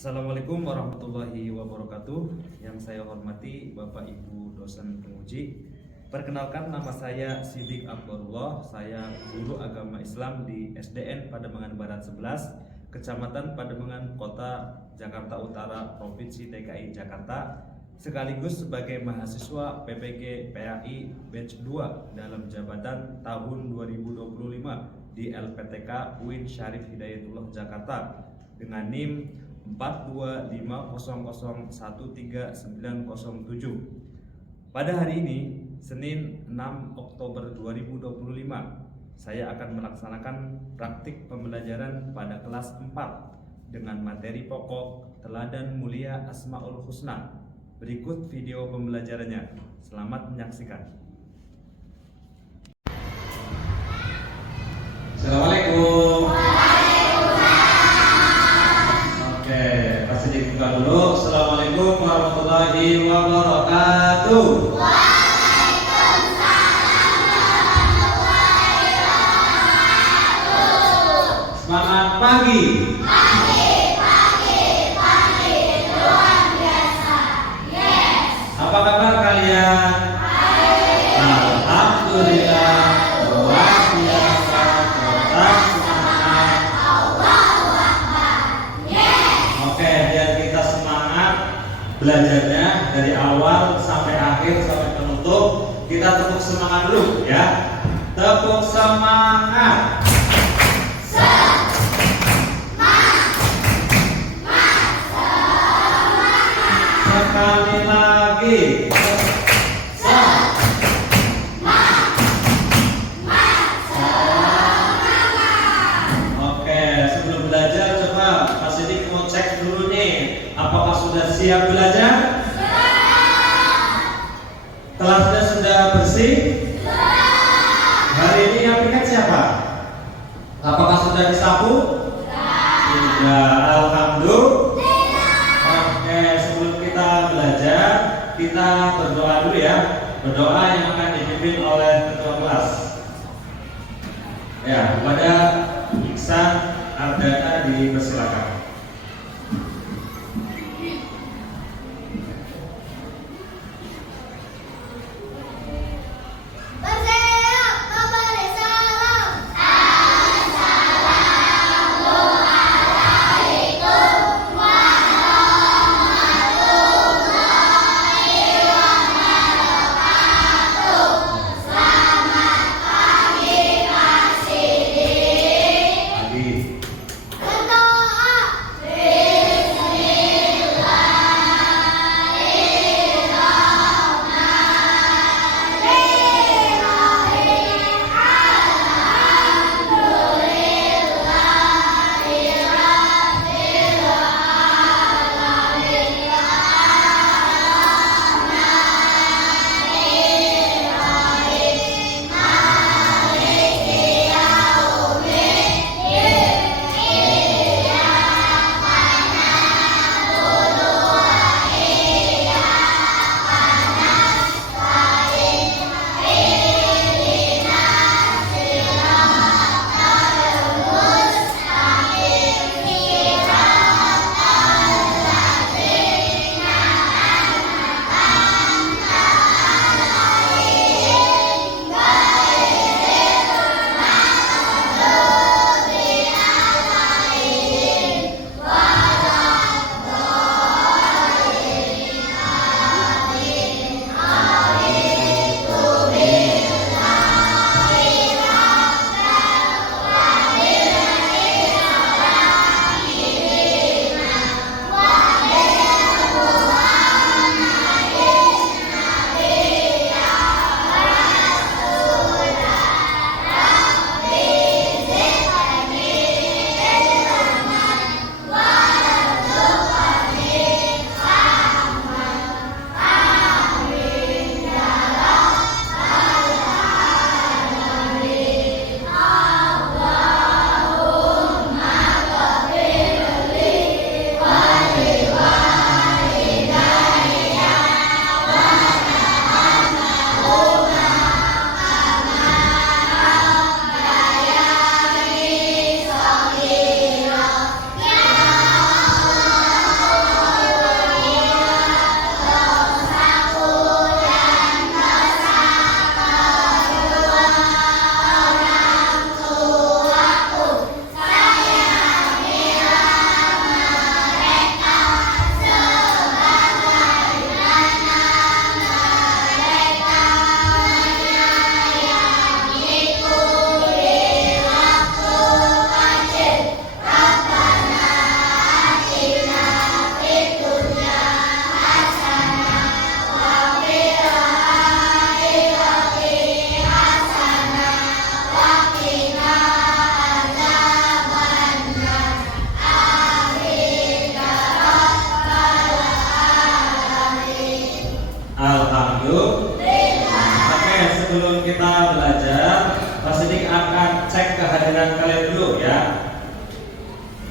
Assalamualaikum warahmatullahi wabarakatuh. Yang saya hormati Bapak Ibu dosen penguji. Perkenalkan, nama saya Sidik Akbarullah. Saya guru agama Islam di SDN Pademangan Barat 11, Kecamatan Pademangan, Kota Jakarta Utara, Provinsi DKI Jakarta, sekaligus sebagai mahasiswa PPG PAI Batch 2 dalam jabatan tahun 2025 di LPTK UIN Syarif Hidayatullah Jakarta dengan NIM 425001397. Pada hari ini, Senin 6 Oktober 2025, saya akan melaksanakan praktik pembelajaran pada kelas 4 dengan materi pokok Teladan Mulia Asmaul Husna. Berikut video pembelajarannya. Selamat menyaksikan. Assalamualaikum. Oke, pasti dibuka dulu. Assalamualaikum warahmatullahi wabarakatuh. Semangat pagi. Apa kabar kalian? Alhamdulillah, luar biasa, tetap semangat. Oke, biar kita semangat belajarnya dari awal sampai akhir sampai penutup. Kita tepuk semangat dulu ya. Tepuk semangat. Sekali lagi. Oke, sebelum belajar coba Pak Sidik mau cek dulu nih, apakah sudah siap belajar? Kelasnya sudah bersih? Hari ini yang ingat siapa? Apakah sudah disapu? Sudah, alhamdulillah. Oke, sebelum kita belajar, kita berdoa dulu ya. Berdoa yang akan dipimpin oleh ketua kelas. Ya, kepada Iksan Ardana dipersilakan.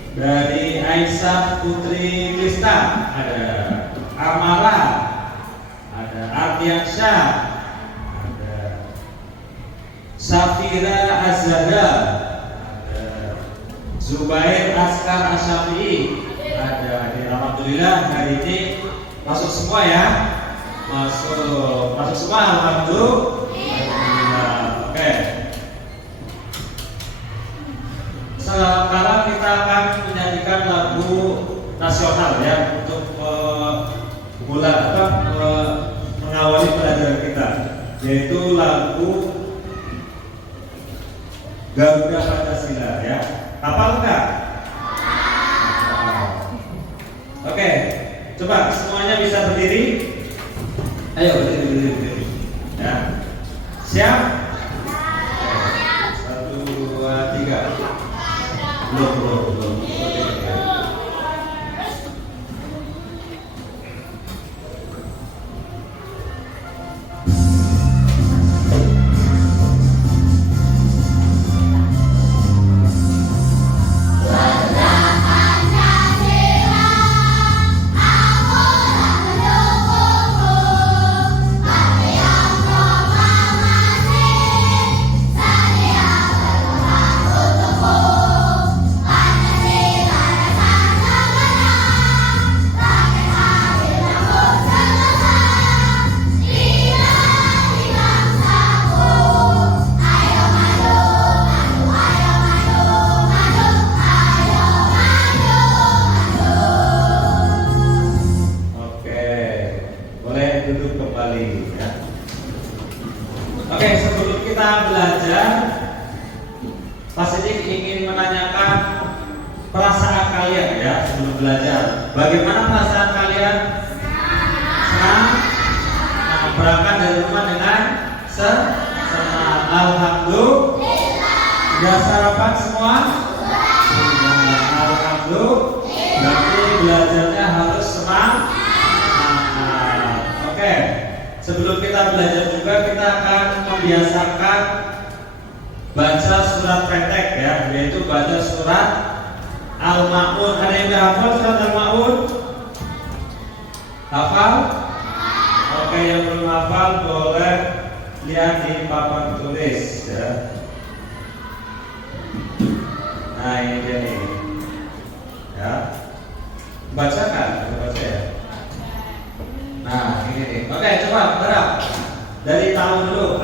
Dari Aisyah Putri Krista ada Amara, ada Ardiansyah, ada Safira Azhara, ada Zubair Askar Asyafi'i, ada. Alhamdulillah hari ini masuk semua ya, masuk semua. Alhamdulillah. Oke. Sekarang kita akan menyanyikan lagu nasional ya untuk mengawali pelajaran kita, yaitu lagu Garuda Pancasila ya. Hafal enggak? Oke, coba semuanya bisa berdiri. Ayo berdiri. Ya. Siap? 1, 2, 3. Belum. Oke, sebelum kita belajar, Pak Sidik ingin menanyakan perasaan kalian ya sebelum belajar. Bagaimana perasaan kalian? Senang? Berangkat dari rumah dengan senang. Alhamdulillah. Sudah sarapan semua? Alhamdulillah. Berarti belajarnya harus semangat. Oke. Sebelum kita belajar juga kita akan membiasakan baca surat pendek ya, yaitu baca surat Al-Ma'un. Ada yang udah hafal surat Al-Ma'un? Hafal? Oke, yang belum hafal boleh lihat di papan tulis ya. Nah ini dia nih ya. Bacakan, baca ya. Nah ini nih. Oke, coba berap dari tahun dulu.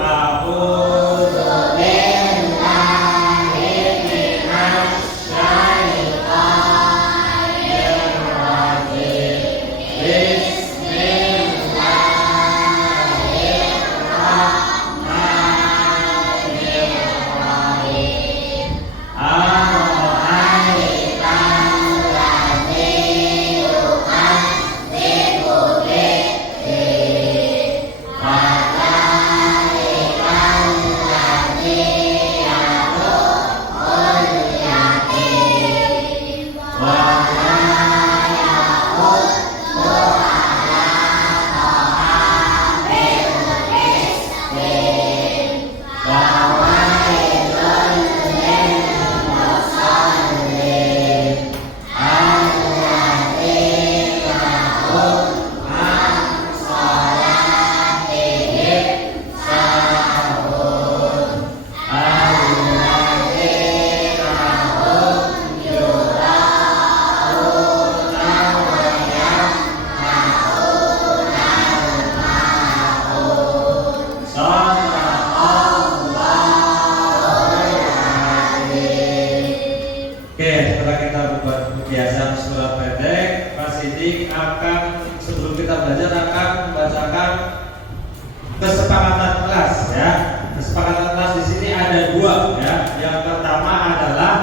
Kesepakatan kelas ya. Kesepakatan kelas di sini ada dua ya. Yang pertama adalah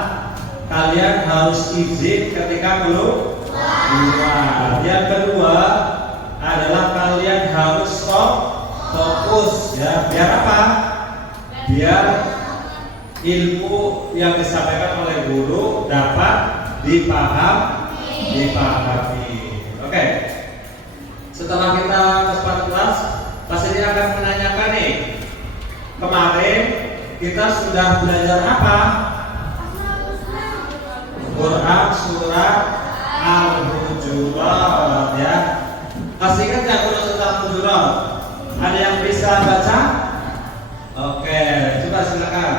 kalian harus izin ketika keluar. Yang kedua adalah kalian harus fokus ya. Biar apa? Biar ilmu yang disampaikan oleh guru dapat dipahami. Oke. Setelah kita kesepakatan kelas, pasti dia akan menanyakan nih, kemarin kita sudah belajar apa? Quran surat Al-Hujurat ya. Masih ingat nggak Quran surat Al-Hujurat? Ada yang bisa baca? Oke, coba silakan.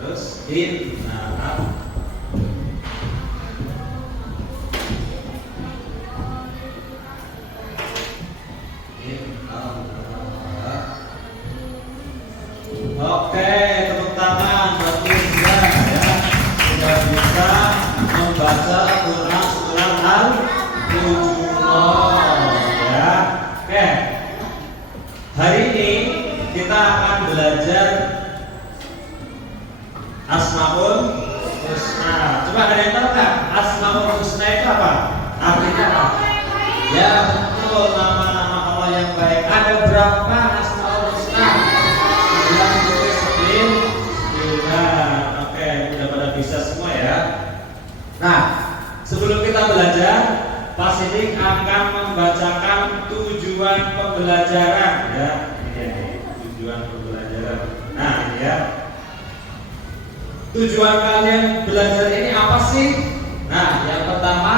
Terus oke, tepuk tangan buat Mirza ya. Sudah bisa membaca Quran surat Al-Hujurat ya. Oke. Hari ini kita akan belajar Asmaul Husna. Coba ada yang tahu nggak Asmaul Husna itu apa? Artinya apa? Ya betul, nama-nama Allah yang baik. Ada berapa Asmaul Husna? Yang tulis Oke, udah pada bisa semua ya. Nah, sebelum kita belajar, Pak Sidik akan membacakan tujuan pembelajaran ya. Ini tujuan pembelajaran. Nah, ya. Tujuan kalian belajar ini apa sih? Nah, yang pertama,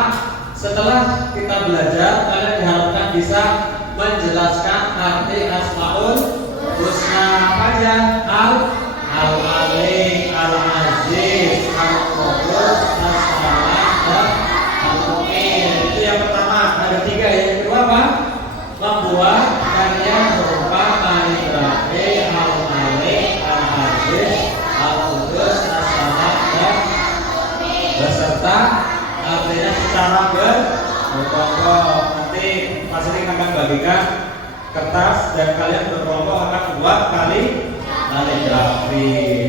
setelah kita belajar, kalian diharapkan bisa menjelaskan arti Asmaul Husna apa aja? Al-Alim, Al-Aziz, Al-Qudus, As-Salam, dan Al-Mu'min. Itu yang pertama. Ada 3. Yang kedua apa? Membuat karya berupa kaligrafi Al-Alim, Al-Aziz, Al-Qudus, As-Salam, dan beserta artinya secara berkelompok. Nanti Mas Rik akan bagikan kertas dan kalian berkelompok akan buat kaligrafi.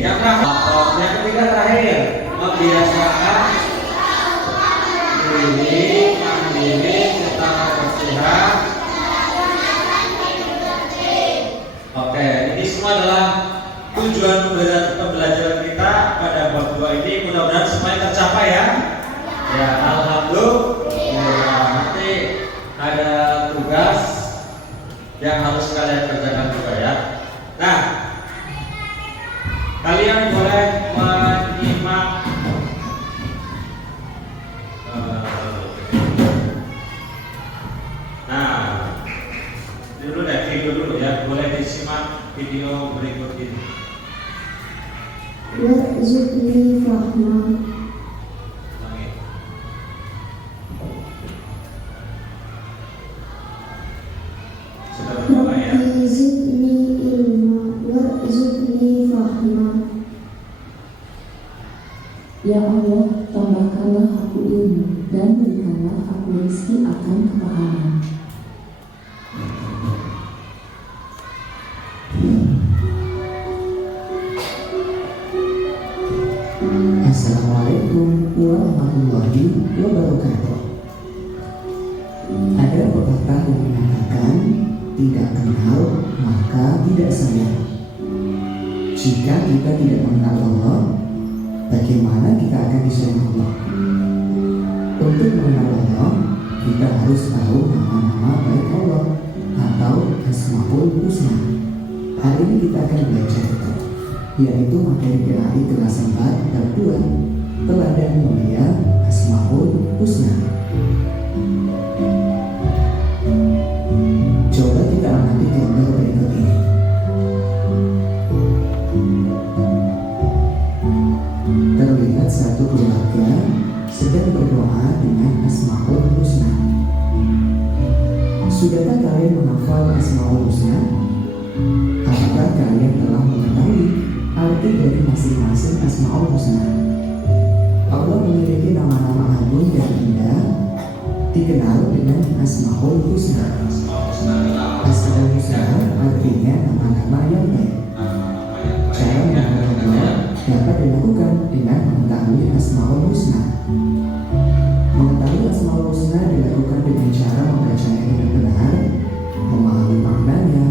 Yang terakhir, yang ketiga terakhir, membiasakan diri mandiri secara bersihat. Oke, ini semua adalah tujuan pembelajaran kita pada bab 2 ini. Mudah-mudahan semuanya tercapai ya. Ya, alhamdulillah. Ya, nanti ada tugas yang harus kalian kerjakan juga ya. Nah, kalian boleh menyimak dulu deh, video dulu ya. Boleh disimak video berikut ini. Warzuqni fahma. Sudah berdoa ya. Rabbi zidni ilma warzuqni fahma. Ya Allah, tambahkanlah aku ilmu dan berikanlah aku rezeki akan kepahaman. Assalamualaikum warahmatullahi wabarakatuh. Ada pepatah yang mengatakan tidak kenal maka tidak sayang. Jika kita tidak mengenal Allah, bagaimana kita akan disayang Allah? Untuk mengenal Allah, kita harus tahu nama-nama baik Allah atau Asmaul Husna. Hari ini kita akan belajar yaitu materi PAI kelas 4 bab 2, teladan mulia Asmaul Husna. Coba kita amati gambar berikut ini. Terlihat satu keluarga sedang berdoa dengan Asmaul Husna. Sudahkah kalian menghafal Asmaul Husna? Apakah kalian telah mengetahui arti dari masing-masing Asmaul Husna? Allah memiliki nama-nama agung dan indah, dikenal dengan Asmaul Husna. Asmaul Husna artinya nama-nama yang baik. Cara mengenal Allah dapat dilakukan dengan mengetahui Asmaul Husna. Mengetahui Asmaul Husna dilakukan dengan cara membacanya dengan benar, memahami maknanya,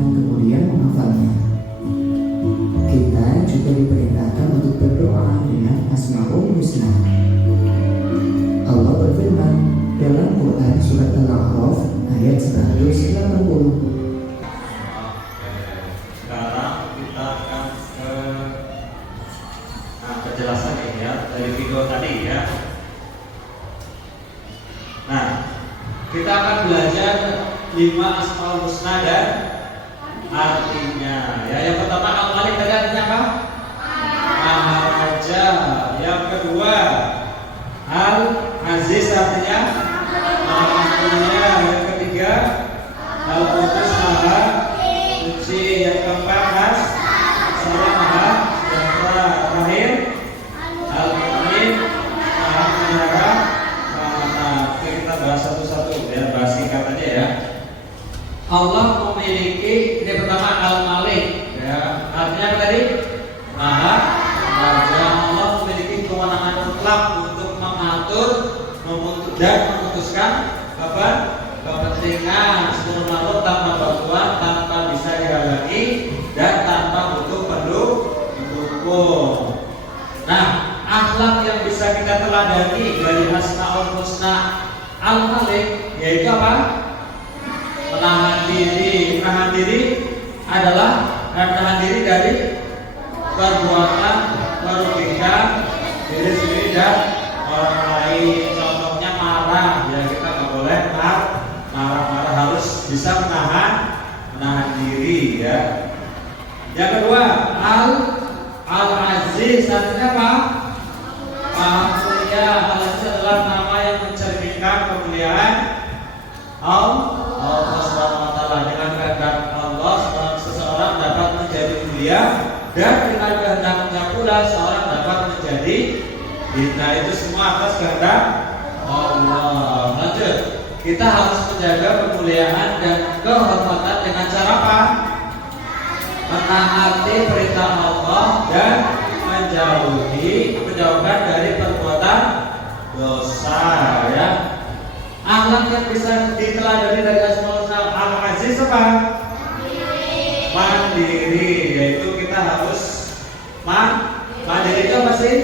5 Asmaul Husna dan artinya. Ya, yang pertama Al-Malik tadi artinya apa? Maharaja. Yang kedua Al-Aziz artinya Maha Mulia. Yang ketiga Al-Qudus Maha Suci. Yang keempat As-Salam Maha Sejahtera. Terakhir Al-Mu'min Maha Pelihara Maha. Oke, kita bahas satu-satu ya, bahas singkat aja ya. Allah memiliki, ini pertama Al-Malik ya, artinya apa tadi? Maha Raja. Allah memiliki kewenangan mutlak untuk mengatur, dan memutuskan apa? Kepentingan seluruh makhluk tanpa bantuan, tanpa bisa dihalangi, dan tanpa butuh pendukung. Nah, akhlak yang bisa kita teladani dari Asmaul Husna Al-Malik yaitu apa? Menahan diri. Menahan diri adalah menahan diri dari perbuatan merugikan diri sendiri dan orang lain. Contohnya marah, ya kita nggak boleh marah-marah, harus bisa menahan diri ya. Yang kedua Al-Aziz artinya apa? Maha Mulia. Al-Aziz adalah nama yang mencerminkan kemuliaan Allah Subhanahu wa taala. Dengan kehendak Allah, seseorang dapat menjadi mulia, dan dengan kehendaknya pula seorang dapat menjadi hina. Itu semua atas kehendak Allah. Lanjut, kita harus menjaga kemuliaan dan kehormatan dengan cara apa? Menaati perintah Allah dan menjauhkan dari perbuatan dosa ya. Akhlak yang bisa diteladani dari Asmaul Husna Al-Aziz apa? Mandiri. Yaitu kita harus mandiri itu apa sih?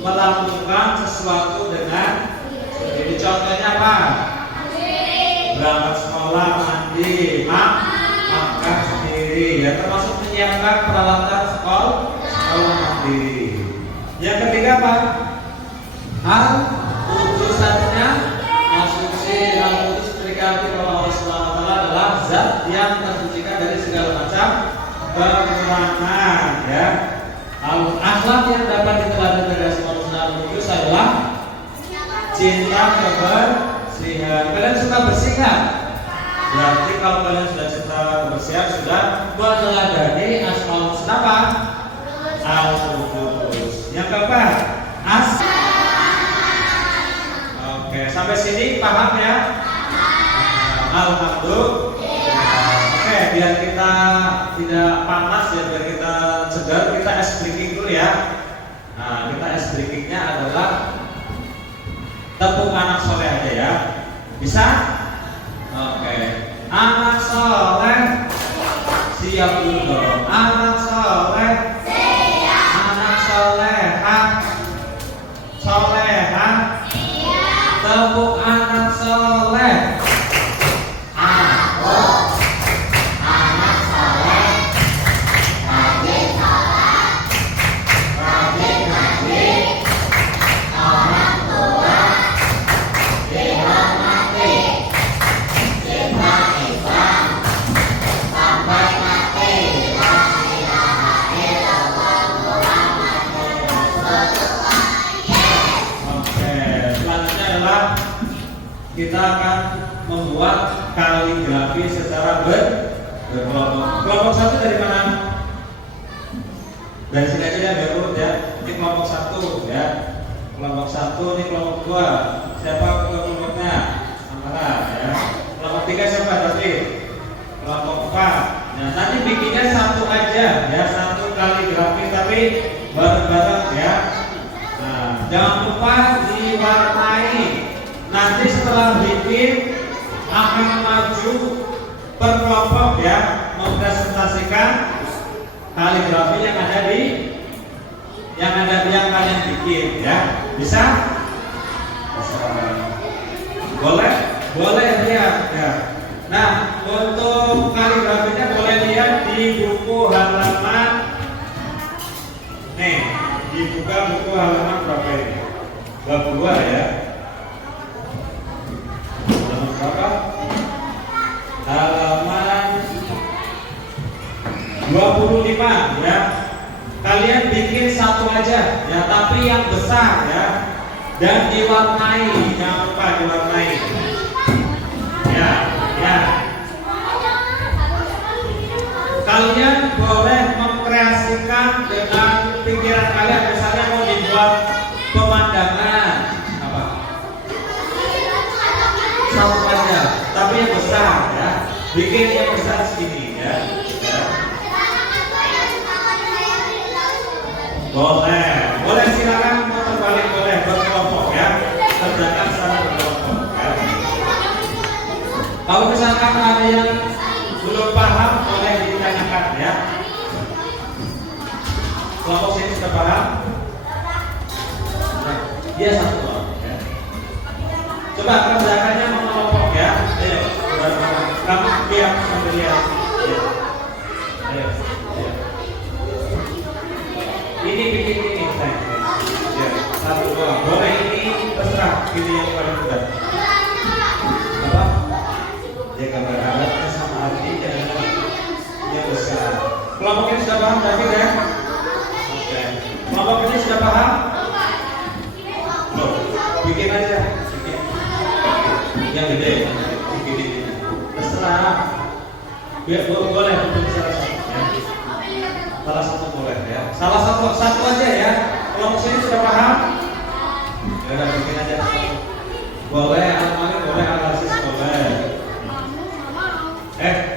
Melakukan sesuatu dengan sendiri. Contohnya apa? Berangkat sekolah, mandi, makan sendiri ya, termasuk menyiapkan peralatan sekolah mandiri. Yang ketiga apa? Al-Qudus artinya Al-Suci. Al-Qudus berarti bahwa Allah Subhanahu wa taala adalah zat yang tersucikan dari segala macam kekurangan ya. Akhlak yang dapat diteladani dari Asmaul Husna Al-Qudus adalah cinta kebersihan. Kalian suka bersih kan? Berarti kalau kalian sudah cinta kebersihan, sudah meneladani Asmaul Husna apa? Al-Qudus. Yang keempat Oke, sampai sini paham ya? Alhamdulillah. Oke, biar kita tidak panas ya, biar kita segar, kita ice breaking dulu ya. Nah, kita ice breakingnya adalah tepuk anak soleh aja ya. Bisa? Oke. Anak soleh siap dulu dong. Anak soleh siap. Anak soleha soleha siap. Tepuk anak soleh. Kita akan membuat kaligrafi secara berkelompok. Kelompok satu dari mana? Dari sini aja ya, biar urut ya. Ini kelompok satu ya. Kelompok satu, ini kelompok dua. Siapa kelompoknya? Amara ya. Kelompok tiga siapa tadi? Kelompok empat. Nah, nanti bikinnya satu aja ya, satu kaligrafi tapi bareng-bareng ya. Nah, jangan lupa diwarnai. Nanti setelah bikin akan maju per kelompok ya, mempresentasikan kaligrafi yang kalian bikin ya. Bisa? Bisa. Boleh lihat ya. Nah, untuk kaligrafinya boleh lihat di buku halaman. Nih, dibuka buku halaman berapa ini? 22 ya. Berapa? 25 ya. Kalian bikin satu aja ya, tapi yang besar ya. Dan diwarnai, jangan lupa diwarnai. Ya, ya. Kalian boleh mengkreasikan dengan pikiran kalian, misalnya mau dibuat pemandangan apa? Satu aja, tapi yang besar ya. Bikin yang besar segini ya. Ya. Boleh silakan mau terbalik, boleh berkelompok ya. Kerjakan secara berkelompok ya. Kalau misalkan ada yang belum paham boleh ditanyakan ya. Kelompok sini sudah paham? Dia satu kelompok ya. Coba kerjakannya mengelompok ya. Ayo, kamu biar sambil lihat. Ayo. Ini bikin ini saya. Ya, satu dua. Boleh ini terserah. Ini yang paling mudah. Apa? Dia gambar alatnya sama artinya yang besar. Kelompok ini sudah paham David ya? Oke. Kelompok ini sudah paham? Loh, bikin aja. Bikin. Yang gede. Bikin ini. Terserah. Biar boleh bikin salah satu. Ya. Salah satu boleh ya. Salah satu aja ya. Kelompok sini sudah paham? Ya udah bikin aja. Boleh, almari boleh, alasis boleh.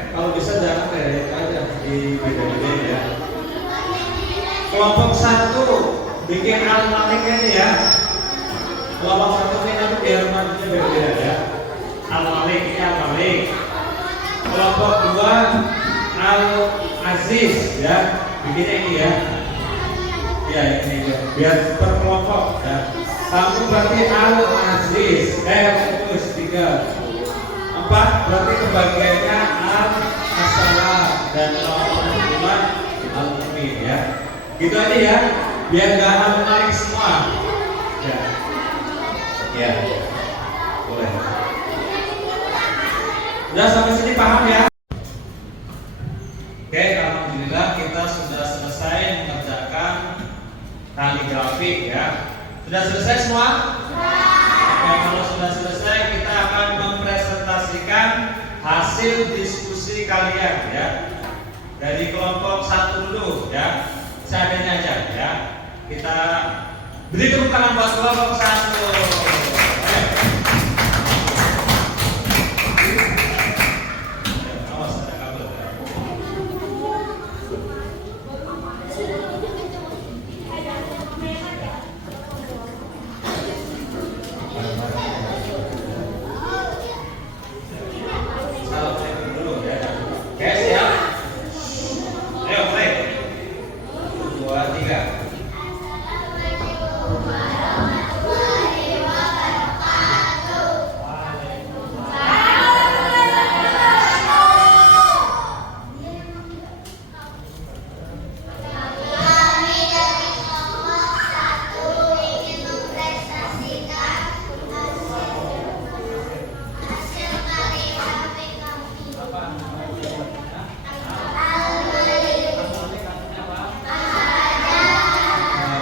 Kalau bisa jangan kayak aja di beda-beda ya. Kelompok satu bikin al-malik ini ya. Kelompok satu ini nanti biar majunya beda-beda ya. Al-malik ini al-malik. Kelompok dua al-aziz ya. Bikin ini ya. Ya ini ya. Biar per kelompok ya. Kamu berarti al-aziz. Terus 3. 4 berarti kebagiannya al-masalah dan al-mu'min al-mu'min ya. Gitu aja ya. Biar gak al-malik semua. Ya. Ya. Boleh. Udah sampai sini paham ya? Oke, alhamdulillah kita sudah selesai mengerjakan kaligrafi ya. Sudah selesai semua? Oke, kalau sudah selesai kita akan mempresentasikan hasil diskusi kalian ya. Dari kelompok satu dulu ya. Seadanya aja ya. Kita beri tepuk tangan buat kelompok satu. Awas ada kabel.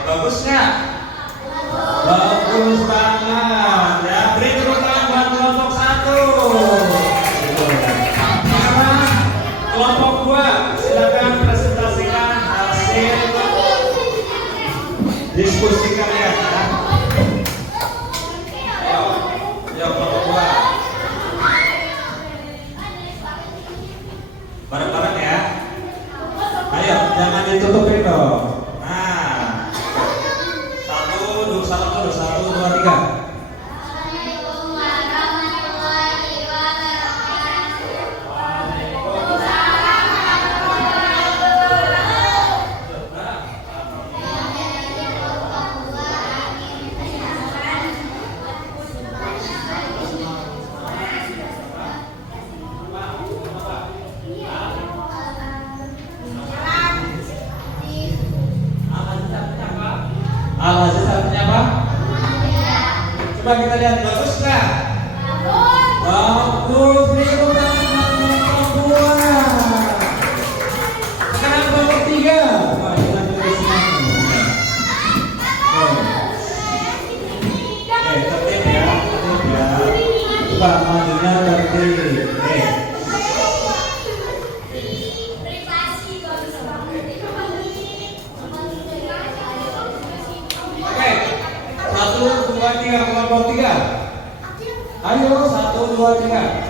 Bagus nggak? Bagus banget ya. Beri tepuk tangan buat kelompok satu. Sekarang kelompok 2 silakan presentasikan hasil diskusi kalian ya. Ayo kelompok 2. Bareng-bareng ya. Ayo jangan ditutupin dong. Satu, dua, tiga. Al-Aziz artinya apa? Coba kita lihat, bagus nggak? Bagus. Beri tepuk tangan buat kelompok 2. Sekarang 2, 3, kelompok 3. Ayo, 1, 2, 3.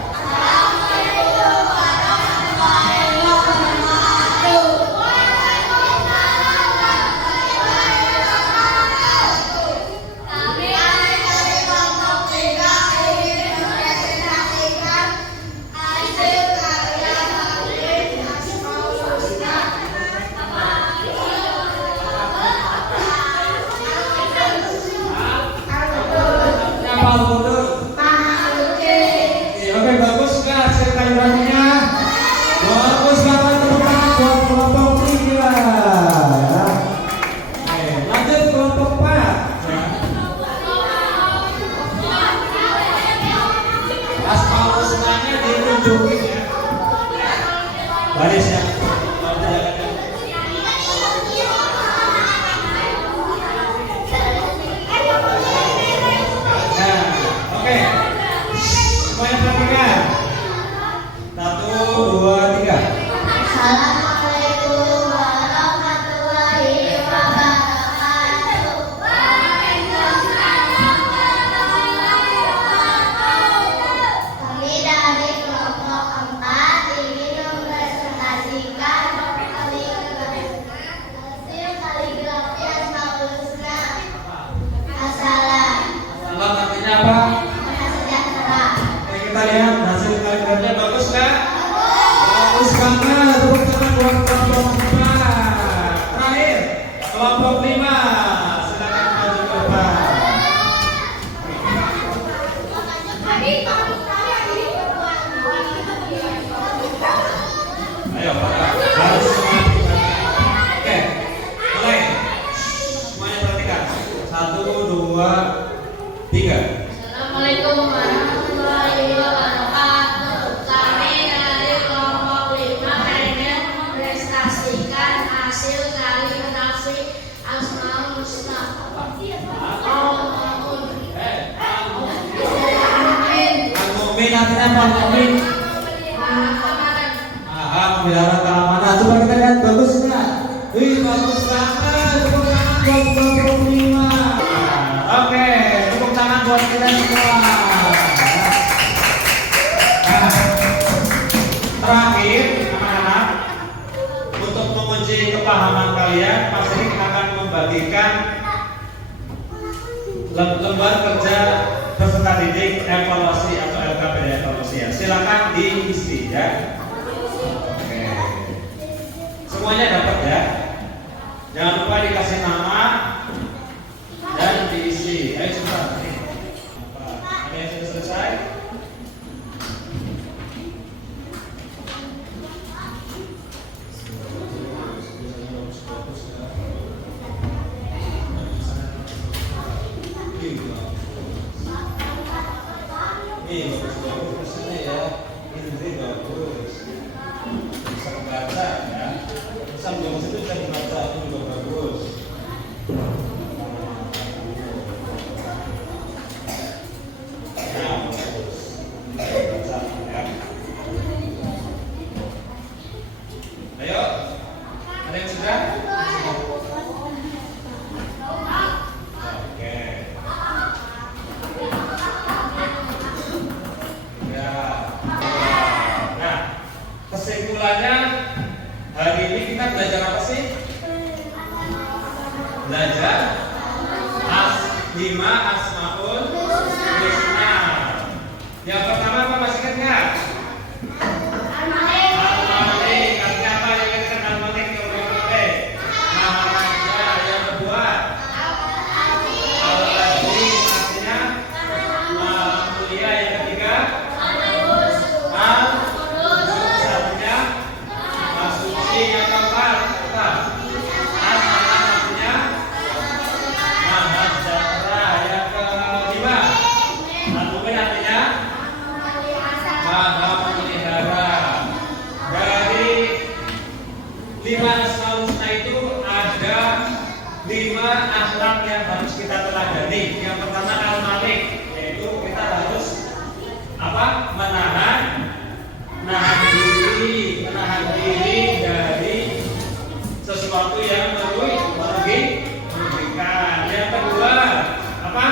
Oke, bagus nggak hasil kalibrasinya? Bagus banget, tepuk tangan buat kelompok 3. Oke, lanjut kelompok 4. Asmaul husnanya ditunjukin ya. Baris ya. Oke, semuanya perhatikan. 1, 2, 3. Assalamualaikum warahmatullahi wabarakatuh. Waalaikumsalam warahmatullahi wabarakatuh. Kami dari kelompok 4 ingin mempresentasikan hasil kaligrafi Asmaul Husna. Assalam. Salam artinya apa? Sejahtera. Oke, kita lihat hasil kaligrafinya bagus nggak? Bagus banget. Tepuk tangan buat kelompok 4. Terakhir, kelompok 5. Silakan maju ke depan. Ayo, harus semangat. Oke, mulai. Semuanya perhatikan. 1, 2, 3. Assalamualaikum warahmatullahi wabarakatuh. Kami dari kelompok 5 ingin mempresentasikan hasil kaligrafi Asmaul Husna. Al-Mu'min artinya apa? Al-Mu'min. Memelihara keamanan. Coba kita lihat bagus nggak? Wih, bagus banget. Tepuk tangan buat kelompok 5. Oke, tepuk tangan buat kita semua. Nah, terakhir, anak-anak, untuk menguji kepahaman kalian, Mas Rik akan membagikan lembar kerja peserta didik evaluasi atau LKPD evaluasi ya. Silakan diisi ya. Oke. Semuanya dapat ya. Jangan lupa dikasih nama dan diisi. Ayo cepat. Ada yang sudah selesai? Ini bagus ya. Ini bagus. Bisa membaca ya. Sambil situ bisa membaca, ini juga bagus. Nah, bagus. Baca ya. Ayo. Ada yang sudah? Oke. Ya. Nah, kesimpulannya hari ini kita belajar apa sih? Belajar 5 Asmaul Husna. Yang pertama apa masih ingat nggak? Al-Malik. Artinya apa yang kita kenal Al-Malik? Maha Raja. Yang kedua Al-Aziz. Artinya Maha Mulia. Yang ketiga Al-Qudus. Artinya Maha Suci. Yang keempat apa? Artinya Maha Sejahtera. Yang kelima Al-Mu'min artinya Maha Pemelihara. Dari 5 Asmaul Husna itu ada 5 akhlak yang harus kita teladani. Yang pertama Al-Malik, yaitu kita harus apa? Menahan diri dari sesuatu yang merugikan. Yang kedua apa?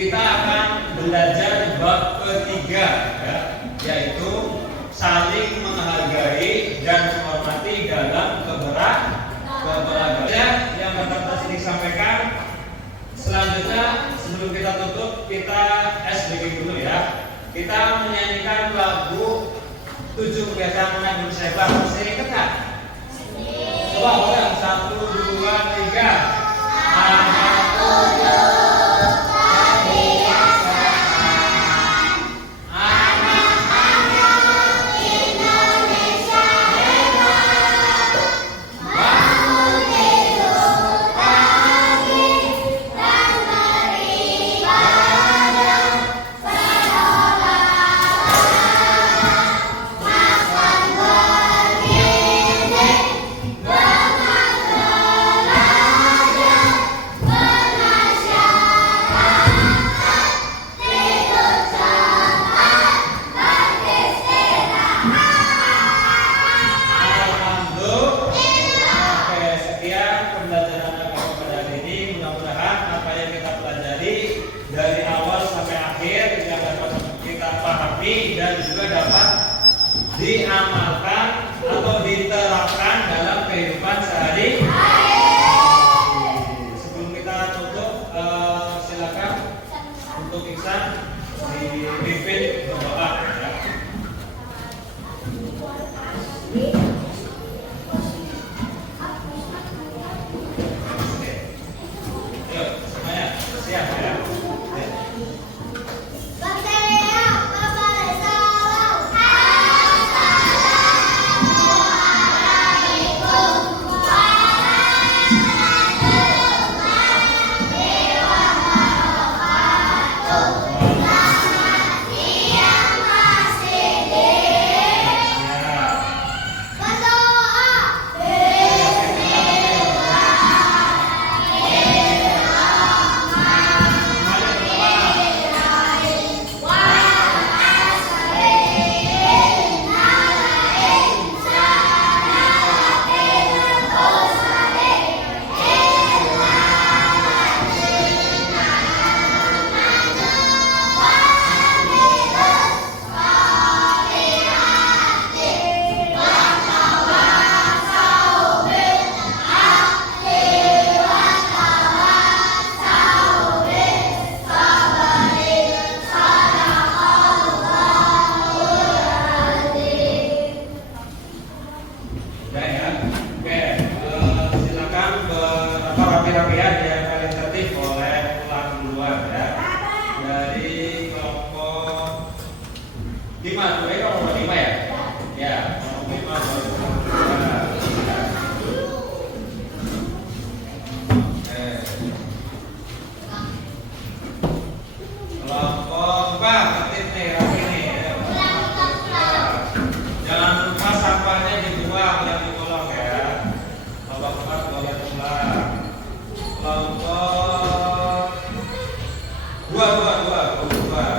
kita akan belajar bab ketiga, ya, yaitu saling menghargai dan menghormati dalam keberagaman. Yang dapat disampaikan. Selanjutnya, sebelum kita tutup, kita SBG dulu ya. Kita menyanyikan lagu 7 kegiatan menang Indonesia Hebat. Masih ingat nggak? Coba ulang 1, 2, 3. Ada 7 dari awal sampai akhir yang dapat kita pahami dan juga dapat diamalkan atau diterapkan dalam kehidupan sehari-hari. Sebelum kita tutup, silakan untuk Iksan dipimpin berdoa. Ya. Yuk, semuanya siap ya. Rapi-rapian yang paling tertib boleh pulang duluan ya. Dari kelompok 5, kelompok 5 ya? Ya, kelompok 5 boleh pulang duluan. Kelompok 4 tertib nih, rapi nih. Jangan lupa sampahnya dibuang, yang ditolong ya. Kelompok 4 boleh pulang. Kelompok